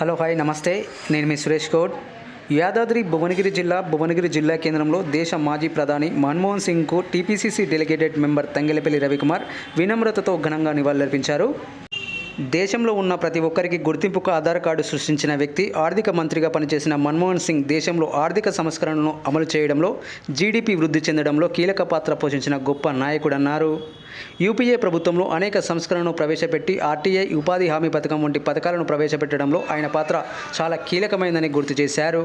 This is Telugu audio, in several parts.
హలో హాయ్ నమస్తే, నేను మీ సురేష్ గౌడ్. యాదాద్రి భువనగిరి జిల్లా కేంద్రంలో దేశ మాజీ ప్రధాని మన్మోహన్ సింగ్కు TPCC delegated member Thangelapalli Ravikumar వినమ్రతతో ఘనంగా నివాళులర్పించారు. దేశంలో ఉన్న ప్రతి ఒక్కరికి గుర్తింపుకు ఆధార్ కార్డు సృష్టించిన వ్యక్తి, ఆర్థిక మంత్రిగా పనిచేసిన మన్మోహన్ సింగ్ దేశంలో ఆర్థిక సంస్కరణలను అమలు చేయడంలో, జీడీపీ వృద్ధి చెందడంలో కీలక పాత్ర పోషించిన గొప్ప నాయకుడన్నారు. యూపీఏ ప్రభుత్వంలో అనేక సంస్కరణలను ప్రవేశపెట్టి ఆర్టీఐ, ఉపాధి హామీ పథకం వంటి పథకాలను ప్రవేశపెట్టడంలో ఆయన పాత్ర చాలా కీలకమైందని గుర్తు చేశారు.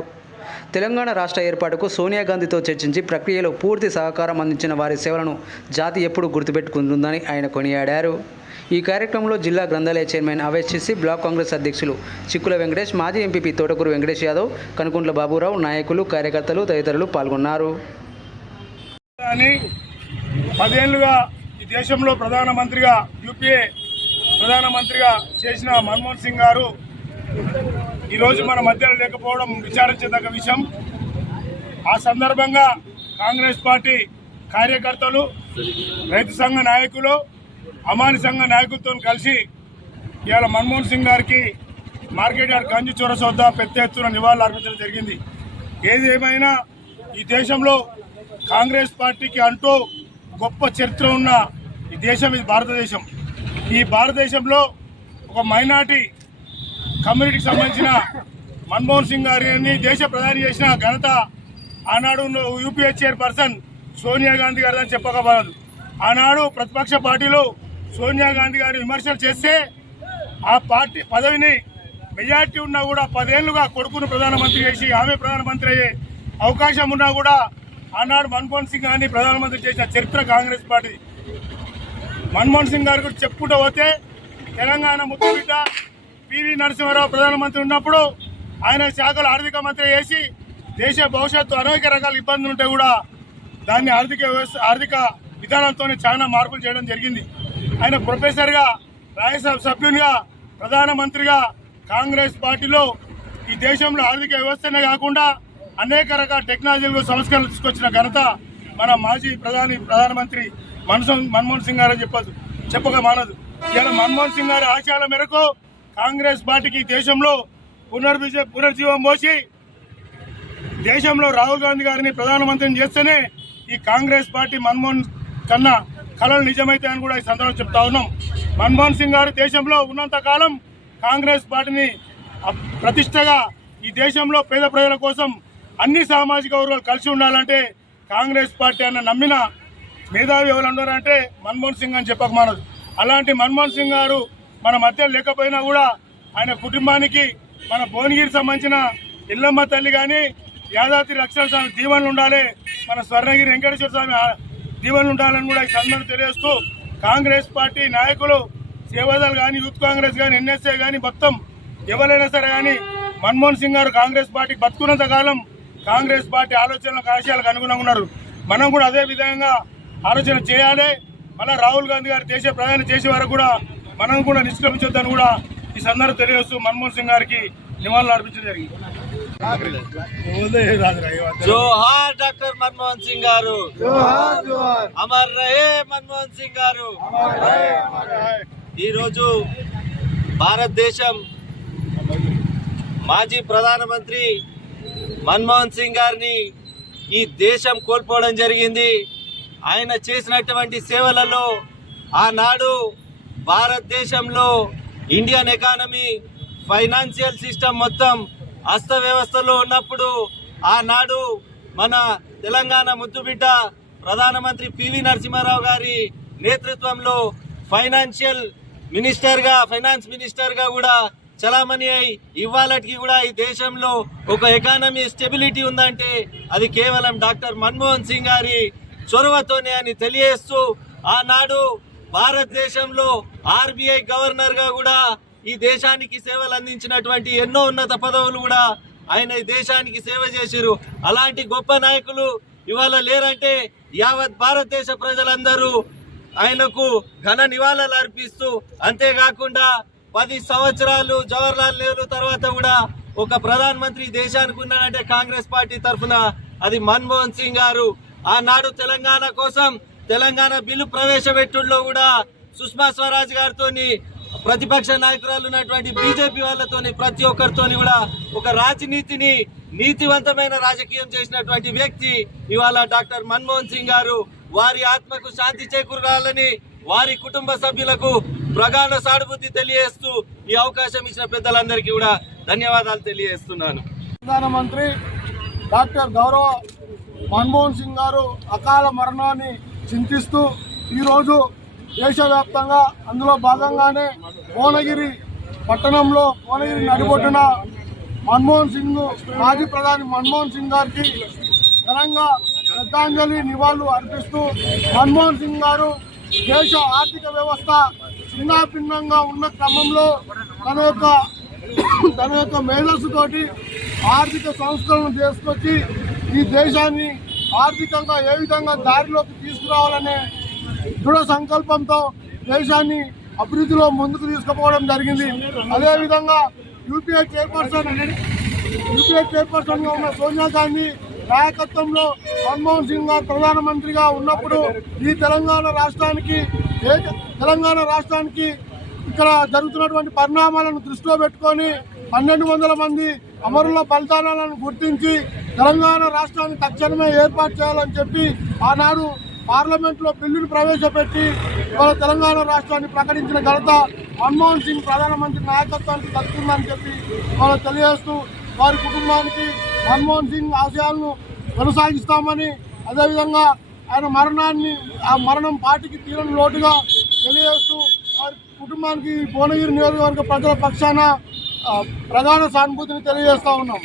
తెలంగాణ రాష్ట్ర ఏర్పాటుకు సోనియా గాంధీతో చర్చించి ప్రక్రియలో పూర్తి సహకారం అందించిన వారి సేవలను జాతి ఎప్పుడూ గుర్తుపెట్టుకుంటుందని ఆయన కొనియాడారు. ఈ కార్యక్రమంలో జిల్లా గ్రంథాలయ చైర్మన్ అవేశిసి, బ్లాక్ కాంగ్రెస్ అధ్యక్షులు చిక్కుల వెంకటేష్, మాజీ ఎంపీపీ తోటకూరు వెంకటేష్ యాదవ్, కనుకుంట్ల బాబురావు, నాయకులు, కార్యకర్తలు తదితరులు పాల్గొన్నారు. 10 ఏళ్లుగా ఈ దేశంలో ప్రధానమంత్రిగా, యూపీఏ ప్రధానమంత్రిగా చేసిన మన్మోహన్ సింగ్ గారు ఈరోజు మన మధ్యలో లేకపోవడం విచారించదగ్గ విషయం. ఆ సందర్భంగా కాంగ్రెస్ పార్టీ కార్యకర్తలు, రైతు సంఘ నాయకులు, అమాని సంఘ నాయకులతో కలిసి ఇవాళ మన్మోహన్ సింగ్ గారికి మార్కెట్ యార్డ్ గంజి చౌరస్ వద్ద పెద్ద ఎత్తున నివాళులు అర్పించడం జరిగింది. ఏది ఏమైనా ఈ దేశంలో కాంగ్రెస్ పార్టీకి అంటూ గొప్ప చరిత్ర ఉన్న ఈ దేశం, ఇది భారతదేశం. ఈ భారతదేశంలో ఒక మైనార్టీ కమ్యూనిటీకి సంబంధించిన మన్మోహన్ సింగ్ గారిని దేశ ప్రధాని చేసిన ఘనత ఆనాడు యూపీఏ చైర్పర్సన్ సోనియా గాంధీ గారు అని చెప్పకపోదు. ఆనాడు ప్రతిపక్ష పార్టీలు సోనియా గాంధీ గారిని విమర్శలు చేస్తే ఆ పార్టీ పదవిని మెజార్టీ ఉన్నా కూడా 10 ఏళ్లుగా కొడుకును ప్రధానమంత్రి చేసి ఆమె ప్రధానమంత్రి అయ్యే అవకాశం ఉన్నా కూడా ఆనాడు మన్మోహన్ సింగ్ గారిని ప్రధానమంత్రి చేసిన చరిత్ర కాంగ్రెస్ పార్టీ. మన్మోహన్ సింగ్ గారి గురించి చెప్పుకుంటూ పోతే తెలంగాణ ముఖ్యబిడ్డ పివి నరసింహారావు ప్రధానమంత్రి ఉన్నప్పుడు ఆయన శాఖలు ఆర్థిక మంత్రి చేసి దేశ భవిష్యత్తు అనేక రకాల ఇబ్బందులు ఉంటే కూడా దాన్ని ఆర్థిక విధానంతో చాలా మార్పులు చేయడం జరిగింది. ఆయన ప్రొఫెసర్గా, రాజ్యసభ సభ్యునిగా, ప్రధానమంత్రిగా కాంగ్రెస్ పార్టీలో ఈ దేశంలో ఆర్థిక వ్యవస్థనే కాకుండా అనేక రకాల టెక్నాలజీలు సంస్కరణలు తీసుకొచ్చిన ఘనత మన మాజీ ప్రధానమంత్రి మన్మోహన్ సింగ్ గారు చెప్పక మానదు. ఇవాళ మన్మోహన్ సింగ్ గారి ఆశయాల మేరకు కాంగ్రెస్ పార్టీకి దేశంలో పునర్జీవం పోసి దేశంలో రాహుల్ గాంధీ గారిని ప్రధానమంత్రిని చేస్తేనే ఈ కాంగ్రెస్ పార్టీ మన్మోహన్ కన్నా కళలు నిజమైతాయని కూడా ఈ సందర్భంగా చెప్తా ఉన్నాం. మన్మోహన్ సింగ్ గారు దేశంలో ఉన్నంత కాలం కాంగ్రెస్ పార్టీని ప్రతిష్టగా ఈ దేశంలో పేద ప్రజల కోసం అన్ని సామాజిక వర్గాలు కలిసి ఉండాలంటే కాంగ్రెస్ పార్టీ అన్న నమ్మిన మేధావి ఎవరు ఉన్నారంటే మన్మోహన్ సింగ్ అని చెప్పకమానదు. అలాంటి మన్మోహన్ సింగ్ గారు మన మధ్య లేకపోయినా కూడా ఆయన కుటుంబానికి మన భువనగిరి సంబంధించిన ఇల్లమ్మ తల్లి కానీ, యాదాద్రి లక్ష్మణ స్వామి దీవెనలు ఉండాలి, మన స్వర్ణగిరి వెంకటేశ్వర స్వామి దీవెనలు ఉండాలని కూడా ఈ సందర్భంగా తెలియజేస్తూ కాంగ్రెస్ పార్టీ నాయకులు, సేవాదల్ కానీ, యూత్ కాంగ్రెస్ కానీ, ఎన్ఎస్ఏ కానీ మొత్తం ఎవరైనా సరే కానీ మన్మోహన్ సింగ్ గారు కాంగ్రెస్ పార్టీకి బతుకున్నంత కాలం కాంగ్రెస్ పార్టీ ఆలోచనలకు, ఆశయాలకు అనుగుణంగా ఉన్నారు. మనం కూడా అదే విధంగా ఆలోచన చేయాలి. మళ్ళీ రాహుల్ గాంధీ గారు దేశ ప్రధాని చేసే వరకు కూడా మనం కూడా నిష్క్రమించొద్దని కూడా ఈ సందర్భంగా తెలియజేస్తూ మన్మోహన్ సింగ్ గారికి నివాళులు అర్పించడం జరిగింది. జోహార్ డాక్టర్ మన్మోహన్ సింగ్ గారు, అమర్ రహే మన్మోహన్ సింగ్ గారు. ఈరోజు భారతదేశం మాజీ ప్రధానమంత్రి మన్మోహన్ సింగ్ గారిని ఈ దేశం కోల్పోవడం జరిగింది. ఆయన చేసినటువంటి సేవలలో ఆనాడు భారతదేశంలో ఇండియన్ ఎకానమీ, ఫైనాన్షియల్ సిస్టమ్ మొత్తం అస్తవ్యవస్థలో ఉన్నప్పుడు ఆనాడు మన తెలంగాణ ముద్దుబిడ్డ ప్రధానమంత్రి పివి నరసింహారావు గారి నేతృత్వంలో ఫైనాన్స్ మినిస్టర్గా కూడా చలామణి అయి ఇవాళకి కూడా ఈ దేశంలో ఒక ఎకానమీ స్టెబిలిటీ ఉందంటే అది కేవలం డాక్టర్ మన్మోహన్ సింగ్ గారి చొరవతోనే అని తెలియజేస్తూ ఆనాడు భారతదేశంలో ఆర్బీఐ గవర్నర్గా కూడా ఈ దేశానికి సేవలు అందించినటువంటి ఎన్నో ఉన్నత పదవులు కూడా ఆయన ఈ దేశానికి సేవ చేశారు. అలాంటి గొప్ప నాయకులు ఇవాళ లేరంటే యావత్ భారతదేశ ప్రజలందరూ ఆయనకు ఘన నివాళులు అర్పిస్తూ, అంతేకాకుండా 10 సంవత్సరాలు జవహర్లాల్ నెహ్రూ తర్వాత కూడా ఒక ప్రధానమంత్రి దేశానికి ఉన్నాడంటే కాంగ్రెస్ పార్టీ తరఫున అది మన్మోహన్ సింగ్ గారు. ఆనాడు తెలంగాణ కోసం తెలంగాణ బిల్లు ప్రవేశపెట్టుల్లో కూడా సుష్మా స్వరాజ్ గారితో ప్రతిపక్ష నాయకురాలు ఉన్నటువంటి బీజేపీ వాళ్ళతోని ప్రతి ఒక్కరితోని కూడా ఒక రాజనీతిని నీతివంతమైన రాజకీయం చేసినటువంటి వ్యక్తి ఇవాళ డాక్టర్ మన్మోహన్ సింగ్ గారు. వారి ఆత్మకు శాంతి చేకూరాలని, వారి కుటుంబ సభ్యులకు ప్రగాఢ సానుభూతి తెలియజేస్తూ ఈ అవకాశం ఇచ్చిన పెద్దలందరికీ కూడా ధన్యవాదాలు తెలియజేస్తున్నాను. ప్రధానమంత్రి డాక్టర్ గౌరవ మన్మోహన్ సింగ్ గారు అకాల మరణాన్ని చింతిస్తూ ఈరోజు దేశవ్యాప్తంగా అందులో భాగంగానే భువనగిరి పట్టణంలో భువనగిరి నడిబొడ్డున మన్మోహన్ సింగ్ మాజీ ప్రధాని మన్మోహన్ సింగ్ గారికి ఘనంగా శ్రద్ధాంజలి నివాళులు అర్పిస్తూ మన్మోహన్ సింగ్ గారు దేశ ఆర్థిక వ్యవస్థ చిన్నాభిన్నంగా ఉన్న క్రమంలో తన యొక్క మేధస్సు తోటి ఆర్థిక సంస్కరణలు తీసుకొచ్చి ఈ దేశాన్ని ఆర్థికంగా ఏ విధంగా దారిలోకి తీసుకురావాలనే దృఢ సంకల్పంతో దేశాన్ని అభివృద్ధిలో ముందుకు తీసుకుపోవడం జరిగింది. అదేవిధంగా యూపీఏ చైర్పర్సన్గా ఉన్న సోనియా గాంధీ నాయకత్వంలో మన్మోహన్ సింగ్ గారు ప్రధానమంత్రిగా ఉన్నప్పుడు ఈ తెలంగాణ రాష్ట్రానికి ఇక్కడ జరుగుతున్నటువంటి పరిణామాలను దృష్టిలో పెట్టుకొని 1200 మంది అమరుల బలిదానాలను గుర్తించి తెలంగాణ రాష్ట్రాన్ని తక్షణమే ఏర్పాటు చేయాలని చెప్పి ఆనాడు పార్లమెంట్లో బిల్లును ప్రవేశపెట్టి ఇవాళ తెలంగాణ రాష్ట్రాన్ని ప్రకటించిన ఘనత మన్మోహన్ సింగ్ ప్రధానమంత్రి నాయకత్వానికి దక్కుతుందని చెప్పి వాళ్ళు తెలియజేస్తూ వారి కుటుంబానికి మన్మోహన్ సింగ్ ఆశయాలను కొనసాగిస్తామని, అదేవిధంగా ఆయన మరణం పార్టీకి తీరని లోటుగా తెలియజేస్తూ వారి కుటుంబానికి భువనగిరి నియోజకవర్గ ప్రజల పక్షాన ప్రధాన సానుభూతిని తెలియజేస్తా ఉన్నాం.